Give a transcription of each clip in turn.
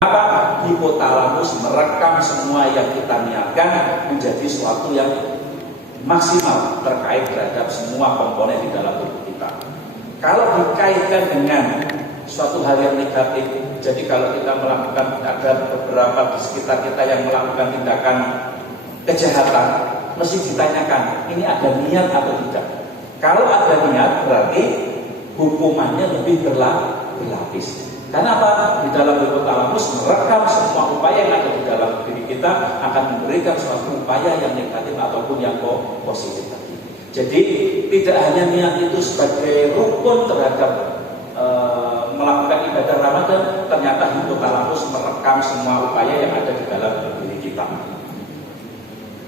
Apa? Hipotalamus merekam semua yang kita niatkan menjadi suatu yang maksimal terkait terhadap semua komponen di dalam tubuh kita. Kalau dikaitkan dengan suatu hal yang negatif, jadi kalau kita melakukan, ada beberapa di sekitar kita yang melakukan tindakan kejahatan, mesti ditanyakan, ini ada niat atau tidak. Kalau ada niat, berarti hukumannya lebih berlapis. Karena apa? Di dalam hipotalamus merekam semua upaya yang ada di dalam diri kita akan memberikan suatu upaya yang negatif ataupun yang positif tadi. Jadi tidak hanya niat itu sebagai rukun terhadap melakukan ibadah Ramadan, ternyata hipotalamus merekam semua upaya yang ada di dalam diri kita.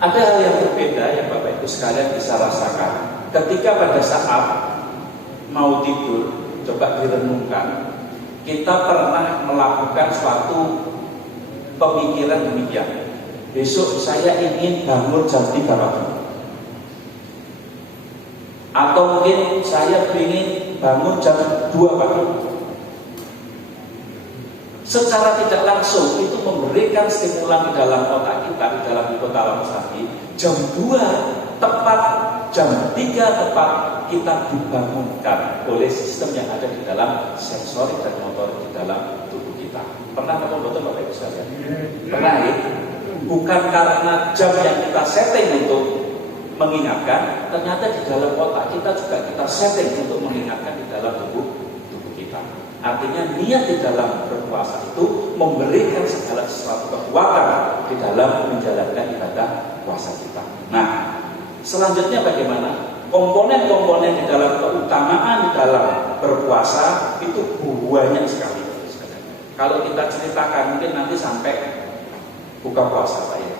Ada hal yang berbeda yang Bapak Ibu sekalian bisa rasakan. Ketika pada saat mau tidur, coba direnungkan. Kita pernah melakukan suatu pemikiran demikian. Besok saya ingin bangun jam 3 pagi. Atau mungkin saya ingin bangun jam 2 pagi. Secara tidak langsung itu memberikan stimulan di dalam otak kita, di dalam hipotalamus tadi. Jam 2 tepat, jam 3 tepat kita dibangunkan oleh sistem yang ada di dalam sensorik dan motorik di dalam tubuh kita. Pernah ketemu betul Bapak Ibu sekalian? Pernah ya? Bukan karena jam yang kita setting untuk mengingatkan, ternyata di dalam otak kita juga kita setting untuk mengingatkan di dalam tubuh kita. Artinya niat di dalam berpuasa itu memberikan segala sesuatu kekuatan di dalam menjalankan ibadah puasa kita. Nah, selanjutnya bagaimana? Komponen-komponen di dalam keutamaan di dalam berpuasa itu banyak sekali. Kalau kita ceritakan mungkin nanti sampai buka puasa Pak ya.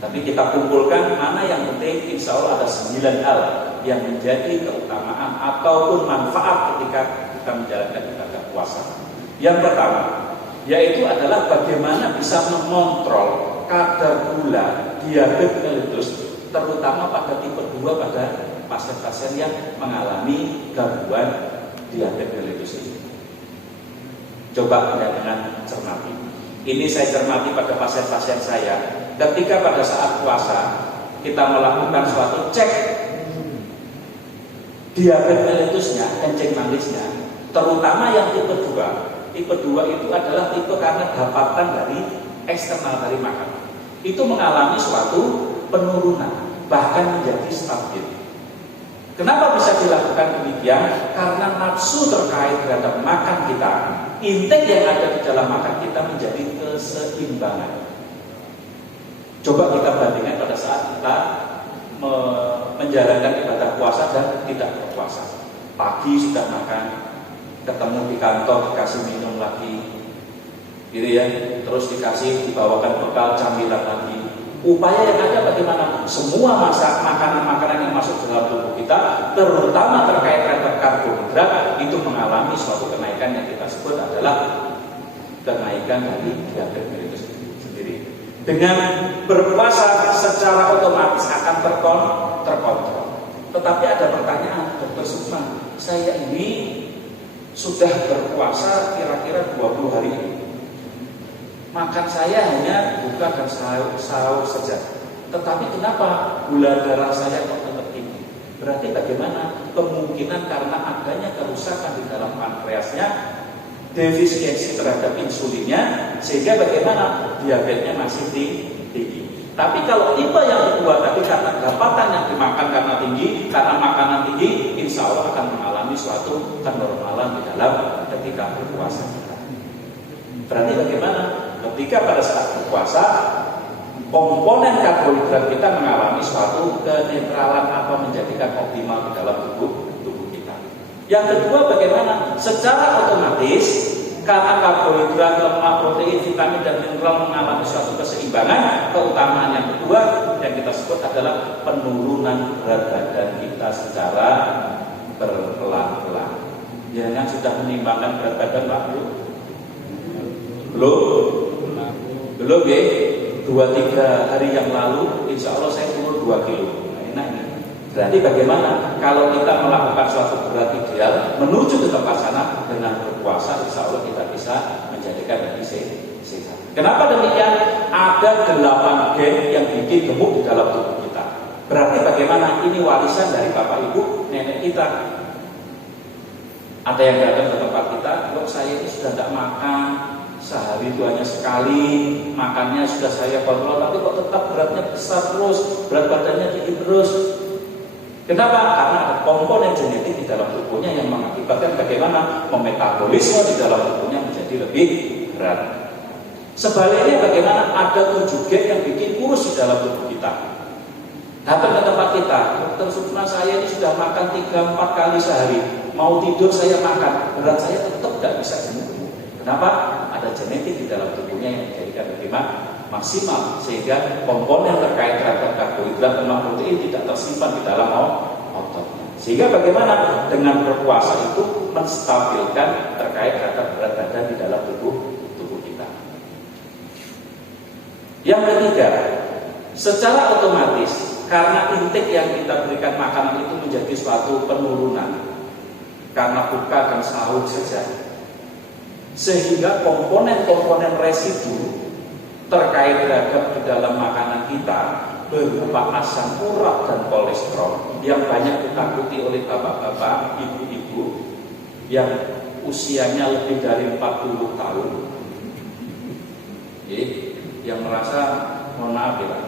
Tapi kita kumpulkan mana yang penting, insya Allah ada 9 hal yang menjadi keutamaan ataupun manfaat ketika kita menjalankan ibadah puasa. Yang pertama, yaitu adalah bagaimana bisa mengontrol kadar gula diabetes mellitus, terutama pada tipe 2 pada pasien-pasien yang mengalami gangguan diabetes mellitus ini. Coba dengan cermati. Ini saya cermati pada pasien-pasien saya. Ketika pada saat puasa kita melakukan suatu cek diabetes mellitusnya, kencing manisnya, terutama yang tipe 2. Tipe 2 itu adalah tipe karena dapatan dari eksternal dari makan. Itu mengalami suatu penurunan, bahkan menjadi stabil. Kenapa bisa dilakukan demikian? Karena nafsu terkait terhadap makan kita, intake yang ada di dalam makan kita menjadi keseimbangan. Coba kita bandingkan pada saat kita menjalankan ibadah puasa dan tidak berpuasa. Pagi sudah makan, ketemu di kantor dikasih minum lagi, gitu ya. Terus dibawakan bekal camilan lagi. Upaya yang ada bagaimana? Semua makanan-makanan yang masuk dalam tubuh kita, terutama terkait dengan karbohidrat, itu mengalami suatu kenaikan yang kita sebut adalah kenaikan dari diabetes mellitus sendiri. Dengan berpuasa secara otomatis akan terkontrol. Tetapi ada pertanyaan, Dokter Sukma, saya ini sudah berpuasa kira-kira 20 hari ini. Makan saya hanya buka dan sahur saja. Tetapi kenapa gula darah saya kok tetap tinggi? Berarti bagaimana? Kemungkinan karena adanya kerusakan di dalam pankreasnya, defisiensi terhadap insulinnya, sehingga bagaimana? Diabetesnya masih tinggi. Tapi kalau tipe yang kedua, tapi karena dapatan yang dimakan karena tinggi, karena makanan tinggi, insya Allah akan mengalami suatu kenormalan di dalam ketika berpuasa. Berarti bagaimana? Ketika pada saat berpuasa, komponen karbohidrat kita mengalami suatu kenetralan atau menjadikan optimal di dalam tubuh kita. Yang kedua bagaimana? Secara otomatis karena karbohidrat, lemak, protein, vitamin dan mineral mengalami suatu keseimbangan, keutamaan yang kedua yang kita sebut adalah penurunan berat badan kita secara berpelan-pelan. Jangan sudah menimbangkan berat badan Pak Bu? Belum ya, 2-3 hari yang lalu insya Allah saya turun 2 kilo. Nah, ini berarti bagaimana kalau kita melakukan suatu berat ideal menuju ke tempat sana dengan berpuasa, insya Allah kita bisa menjadikan diri Kenapa demikian? Ada 8 gen yang bikin gemuk di dalam tubuh kita. Berarti bagaimana? Ini warisan dari bapak ibu nenek kita. Ada yang datang ke tempat kita, kok saya ini sudah tidak makan, sehari itu hanya sekali, makannya sudah saya kontrol, tapi kok tetap beratnya besar terus, berat badannya tinggi terus. Kenapa? Karena ada komponen genetik di dalam tubuhnya yang mengakibatkan bagaimana metabolisme di dalam tubuhnya menjadi lebih berat. Sebaliknya bagaimana ada 7 gen yang bikin kurus di dalam tubuh kita. Datang ke tempat kita, dokter Sukma, saya ini sudah makan 3-4 kali sehari, mau tidur saya makan, berat saya tetap tidak bisa gemuk. Kenapa? Ada genetik di dalam tubuhnya yang menjadikan bagaimana maksimal, sehingga komponen terkait terhadap karbohidrat, lemak, protein tidak tersimpan di dalam ototnya. Sehingga bagaimana dengan berpuasa itu menstabilkan terkait terhadap berat badan di dalam tubuh kita. Yang ketiga, secara otomatis karena intake yang kita berikan makanan itu menjadi suatu penurunan karena buka dan sahur saja, sehingga komponen-komponen residu terkait terhadap di dalam makanan kita berupa asam urat dan kolesterol yang banyak ditakuti oleh bapak-bapak, ibu-ibu yang usianya lebih dari 40 tahun, yang merasa, mohon maaf ya,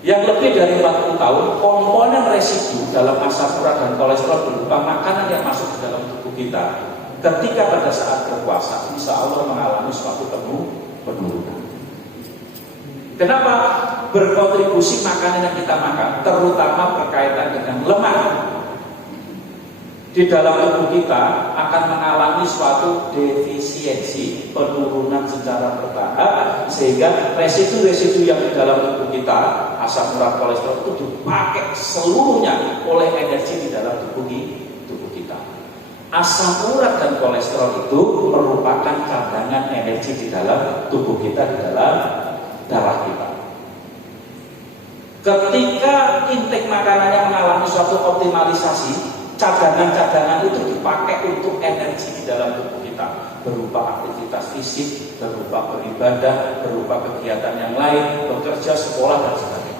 yang lebih dari 40 tahun, komponen residu dalam asam urat dan kolesterol berupa makanan yang masuk ke dalam tubuh kita ketika pada saat berpuasa, insya Allah mengalami suatu penurunan. Kenapa? Berkontribusi makanan yang kita makan, terutama berkaitan dengan lemak di dalam tubuh kita akan mengalami suatu defisiensi, penurunan secara bertahap, sehingga residu-residu yang di dalam tubuh kita, asam urat, kolesterol itu dipakai seluruhnya oleh energi di dalam tubuh kita. Asam urat dan kolesterol itu merupakan cadangan energi di dalam tubuh kita, di dalam darah kita. Ketika intake makanannya mengalami suatu optimalisasi, cadangan-cadangan itu dipakai untuk energi di dalam tubuh kita, berupa aktivitas fisik, berupa beribadah, berupa kegiatan yang lain, bekerja, sekolah, dan sebagainya.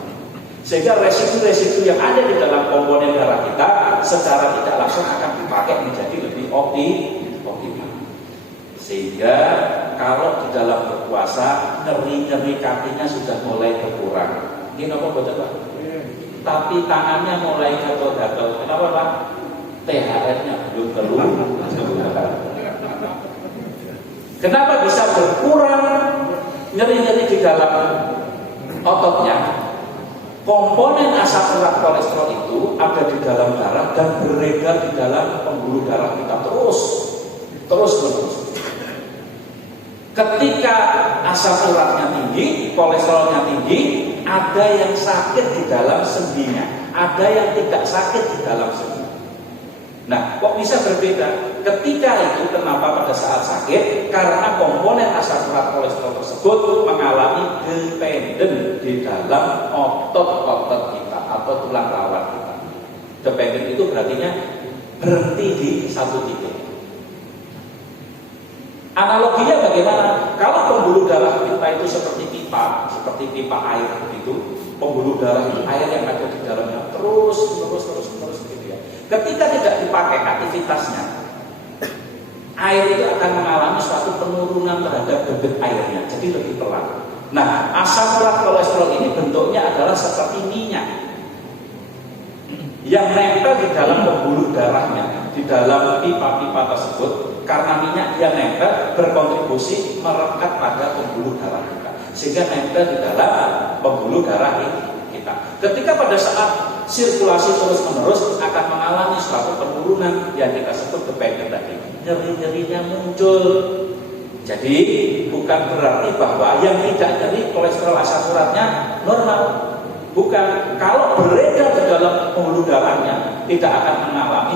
Sehingga residu-residu yang ada di dalam komponen darah kita secara tidak langsung akan dipakai menjadi lebih optimal. Sehingga kalau di dalam berpuasa, nyeri-nyeri kakinya sudah mulai berkurang. Ini apa baca Pak? Tapi tangannya mulai gatal-gatal. Kenapa Pak? THR-nya belum keluar. Kenapa bisa berkurang nyeri-nyeri di dalam ototnya? Komponen asam urat kolesterol itu ada di dalam darah dan beredar di dalam pembuluh darah kita terus. Ketika asam uratnya tinggi, kolesterolnya tinggi, ada yang sakit di dalam sendinya, ada yang tidak sakit di dalam sendi. Nah, kok bisa berbeda? Ketika itu kenapa pada saat sakit? Karena komponen asam urat kolesterol tersebut mengalami dependen di dalam otot-otot kita atau tulang rawan kita. Dependen itu berartinya berhenti di satu titik. Analoginya bagaimana? Kalau pembuluh darah kita itu seperti pipa air gitu. Pembuluh darah itu air yang ada di dalamnya terus gitu ya. Ketika tidak dipakai aktivitasnya, air itu akan mengalami suatu penurunan terhadap debit airnya, jadi lebih pelan. Nah, asam urat kolesterol ini bentuknya adalah seperti minyak yang nempel di dalam pembuluh darahnya, di dalam pipa-pipa tersebut. Karena minyak dia nempel, berkontribusi merekat pada pembuluh darah kita, sehingga nempel di dalam pembuluh darah kita. Ketika pada saat sirkulasi terus-menerus akan mengalami suatu penurunan yang kita sebut dependen tadi, nyeri-nyerinya muncul. Jadi bukan berarti bahwa yang tidak nyeri kolesterol asam uratnya normal. Bukan, kalau beredar di dalam pembuluh darahnya tidak akan mengalami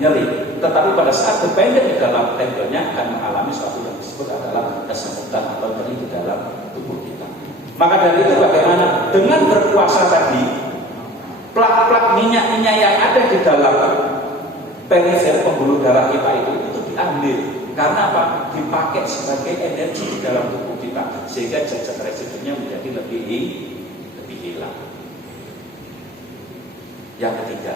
nyeri, tetapi pada saat dependen di dalam tempelnya akan mengalami suatu yang disebut adalah kesemutan atau nyeri di dalam tubuh kita. Maka dari itu bagaimana dengan berpuasa tadi, plak-plak minyak-minyak yang ada di dalam perifer pembuluh darah kita itu diambil. Karena apa? Dipakai sebagai energi di dalam tubuh kita, sehingga jejak residunya menjadi lebih hilang. Yang ketiga,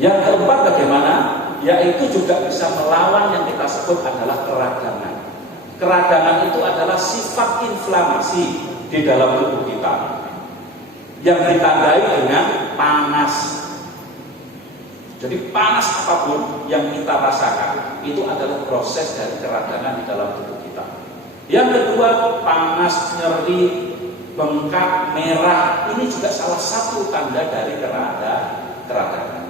yang keempat bagaimana? Yaitu juga bisa melawan yang kita sebut adalah keradangan. Keradangan itu adalah sifat inflamasi di dalam tubuh kita yang ditandai dengan panas. Jadi panas apapun yang kita rasakan itu adalah proses dari keradangan di dalam tubuh kita. Yang kedua, panas, nyeri, bengkak, merah, ini juga salah satu tanda dari keradangan.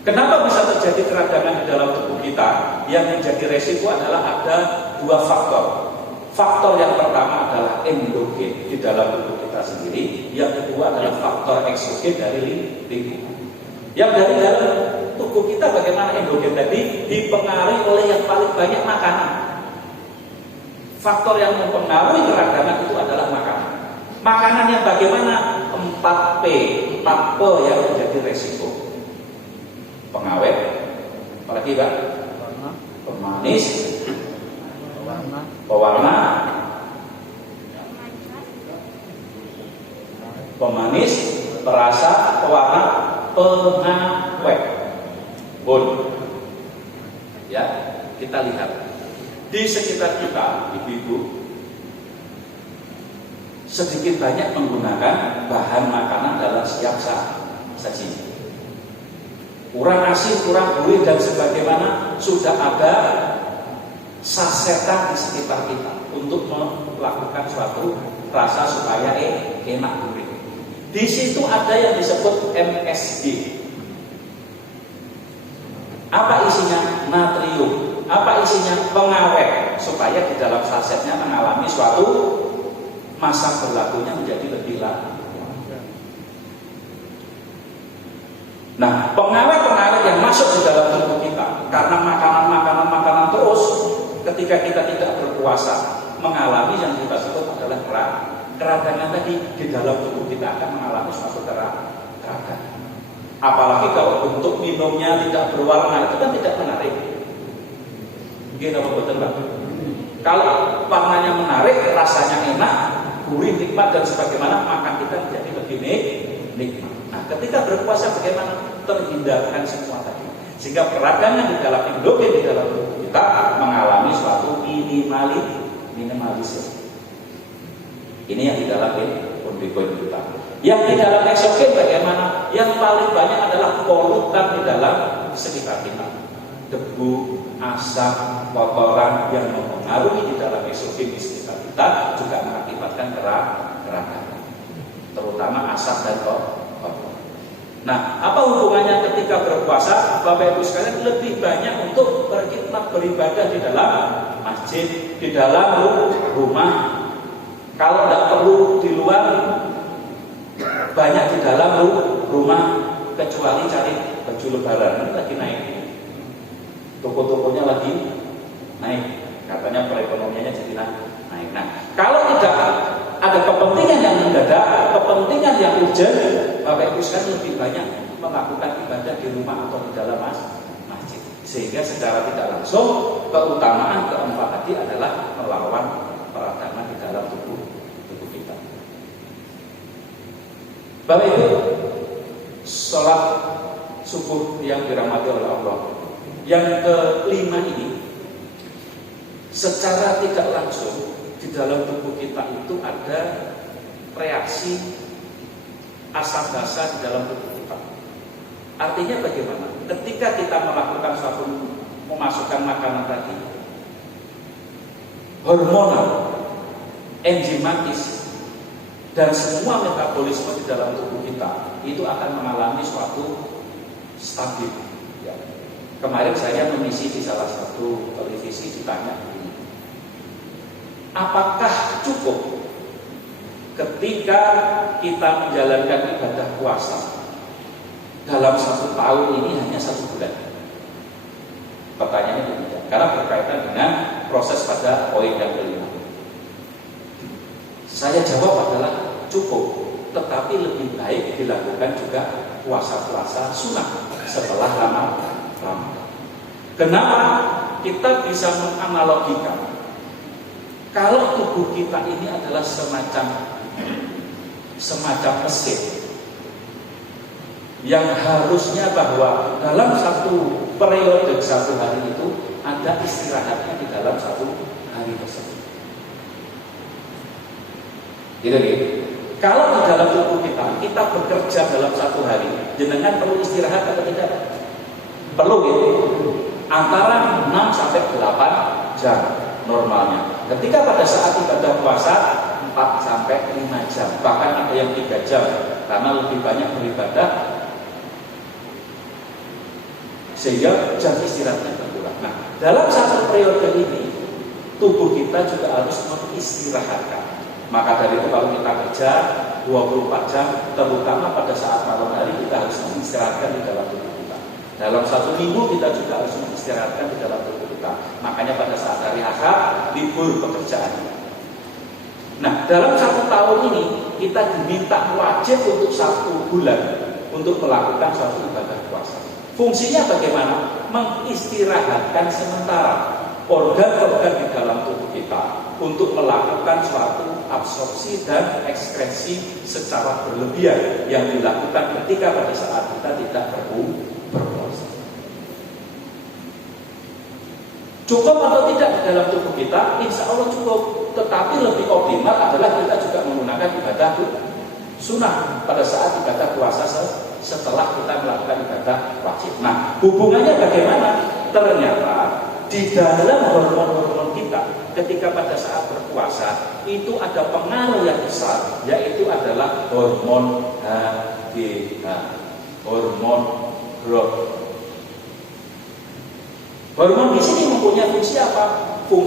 Kenapa bisa terjadi keradangan di dalam tubuh kita? Yang menjadi resiko adalah ada dua faktor. Faktor yang pertama adalah endogen di dalam tubuh kita sendiri, yang kedua adalah faktor eksogen dari lingkungan. Yang dari dalam tubuh kita bagaimana endogen tadi dipengaruhi oleh yang paling banyak makanan. Faktor yang mempengaruhi keradangan itu adalah makanan. Makanan yang bagaimana? 4P yang menjadi resiko. Pengawet, apalagi Pak? Pemanis, pewarna, pemanis, perasa, pewarna, pengawet. Ya, kita lihat di sekitar kita, ibu-ibu, sedikit banyak menggunakan bahan makanan dalam setiap saji. Kurang asin, kurang gurih dan sebagaimana sudah ada sasetan di sekitar kita untuk melakukan suatu rasa supaya enak gurih. Di situ ada yang disebut MSG. Apa isinya? Natrium. Apa isinya? Pengawet, supaya di dalam sasetnya mengalami suatu masa berlakunya menjadi lebih lama. Nah, pengawet-pengawet yang masuk di dalam tubuh kita karena makanan terus, ketika kita tidak berpuasa, mengalami yang kita sebut adalah keradangan tadi di dalam tubuh kita akan mengalami suatu keradangan. Apalagi kalau bentuk minumnya tidak berwarna, itu kan tidak menarik. Mungkin apa betul Pak? Kalau warnanya menarik, rasanya enak, gurih, nikmat dan sebagaimana, makan kita menjadi lebih nikmat. Nah, ketika berpuasa bagaimana? Terhindarkan semua tadi, sehingga peradangan di dalam endogen di dalam tubuh kita mengalami suatu minimalisasi. Ini yang di dalam poin kita. Yang di dalam eksogen bagaimana? Yang paling banyak adalah polutan di dalam sekitar kita. Debu, asap, kotoran yang mempengaruhi di dalam eksogen di sekitar kita juga mengakibatkan keradangan, terutama asap dan kotoran. Nah, apa hubungannya ketika berpuasa? Bapak Ibu sekalian, lebih banyak untuk berkhidmat beribadah di dalam masjid, di dalam rumah. Kalau tidak perlu di luar, banyak di dalam rumah, kecuali cari baju lebaran. Ini lagi naik, toko-tokonya lagi naik, katanya perekonomiannya jadi naik. Nah, kalau tidak ada kepentingan yang mendadak, kepentingan yang urgent, Bapak Ibu sekalian lebih banyak melakukan ibadah di rumah atau di dalam masjid. Sehingga secara tidak langsung keutamaan keempat tadi adalah melawan peradangan di dalam tubuh kita. Bapak Ibu, sholat subuh yang dirahmati oleh Allah, yang kelima ini secara tidak langsung di dalam tubuh kita itu ada reaksi asam basa di dalam tubuh kita. Artinya bagaimana? Ketika kita melakukan suatu memasukkan makanan tadi, hormonal, enzimatis, dan semua metabolisme di dalam tubuh kita itu akan mengalami suatu stabil. Ya. Kemarin saya mengisi di salah satu televisi ditanya, apakah cukup ketika kita menjalankan ibadah puasa dalam 1 tahun ini hanya 1 bulan? Pertanyaannya demikian, karena berkaitan dengan proses pada poin yang kelima. Saya jawab adalah cukup, tetapi lebih baik dilakukan juga puasa-puasa sunnah setelah Ramadan. Kenapa? kita bisa menganalogikan kalau tubuh kita ini adalah semacam mesin yang harusnya bahwa dalam satu periode satu hari itu ada istirahatnya di dalam satu hari tersebut. Gitu. Kalau di dalam tubuh kita bekerja dalam satu hari, jenengan perlu istirahat atau tidak? Perlu gitu. Antara 6 sampai 8 jam normalnya. Ketika pada saat ibadah puasa 4 sampai 5 jam, bahkan ada yang 3 jam karena lebih banyak beribadah sehingga jam istirahatnya berkurang. Nah, dalam satu periode ini tubuh kita juga harus mengistirahatkan. Maka dari itu kalau kita kerja 24 jam, terutama pada saat malam hari kita harus mengistirahatkan di dalam tubuh kita. Dalam satu minggu kita juga harus mengistirahatkan di dalam tubuh kita. Makanya pada saat hari Ahad libur pekerjaan. Nah, dalam 1 tahun ini kita diminta wajib untuk 1 bulan untuk melakukan suatu ibadah puasa. Fungsinya bagaimana? Mengistirahatkan sementara organ-organ di dalam tubuh kita untuk melakukan suatu absorpsi dan ekskresi secara berlebihan yang dilakukan ketika pada saat kita tidak berpuasa. Cukup atau tidak di dalam tubuh kita? Insya Allah cukup. Tetapi lebih optimal adalah kita juga menggunakan ibadah sunnah pada saat ibadah puasa setelah kita melakukan ibadah wajib. Nah, hubungannya bagaimana? Ternyata di dalam hormon-hormon kita ketika pada saat berpuasa itu ada pengaruh yang besar, yaitu adalah hormon HGH, hormon growth. Hormon di sini mempunyai fungsi apa?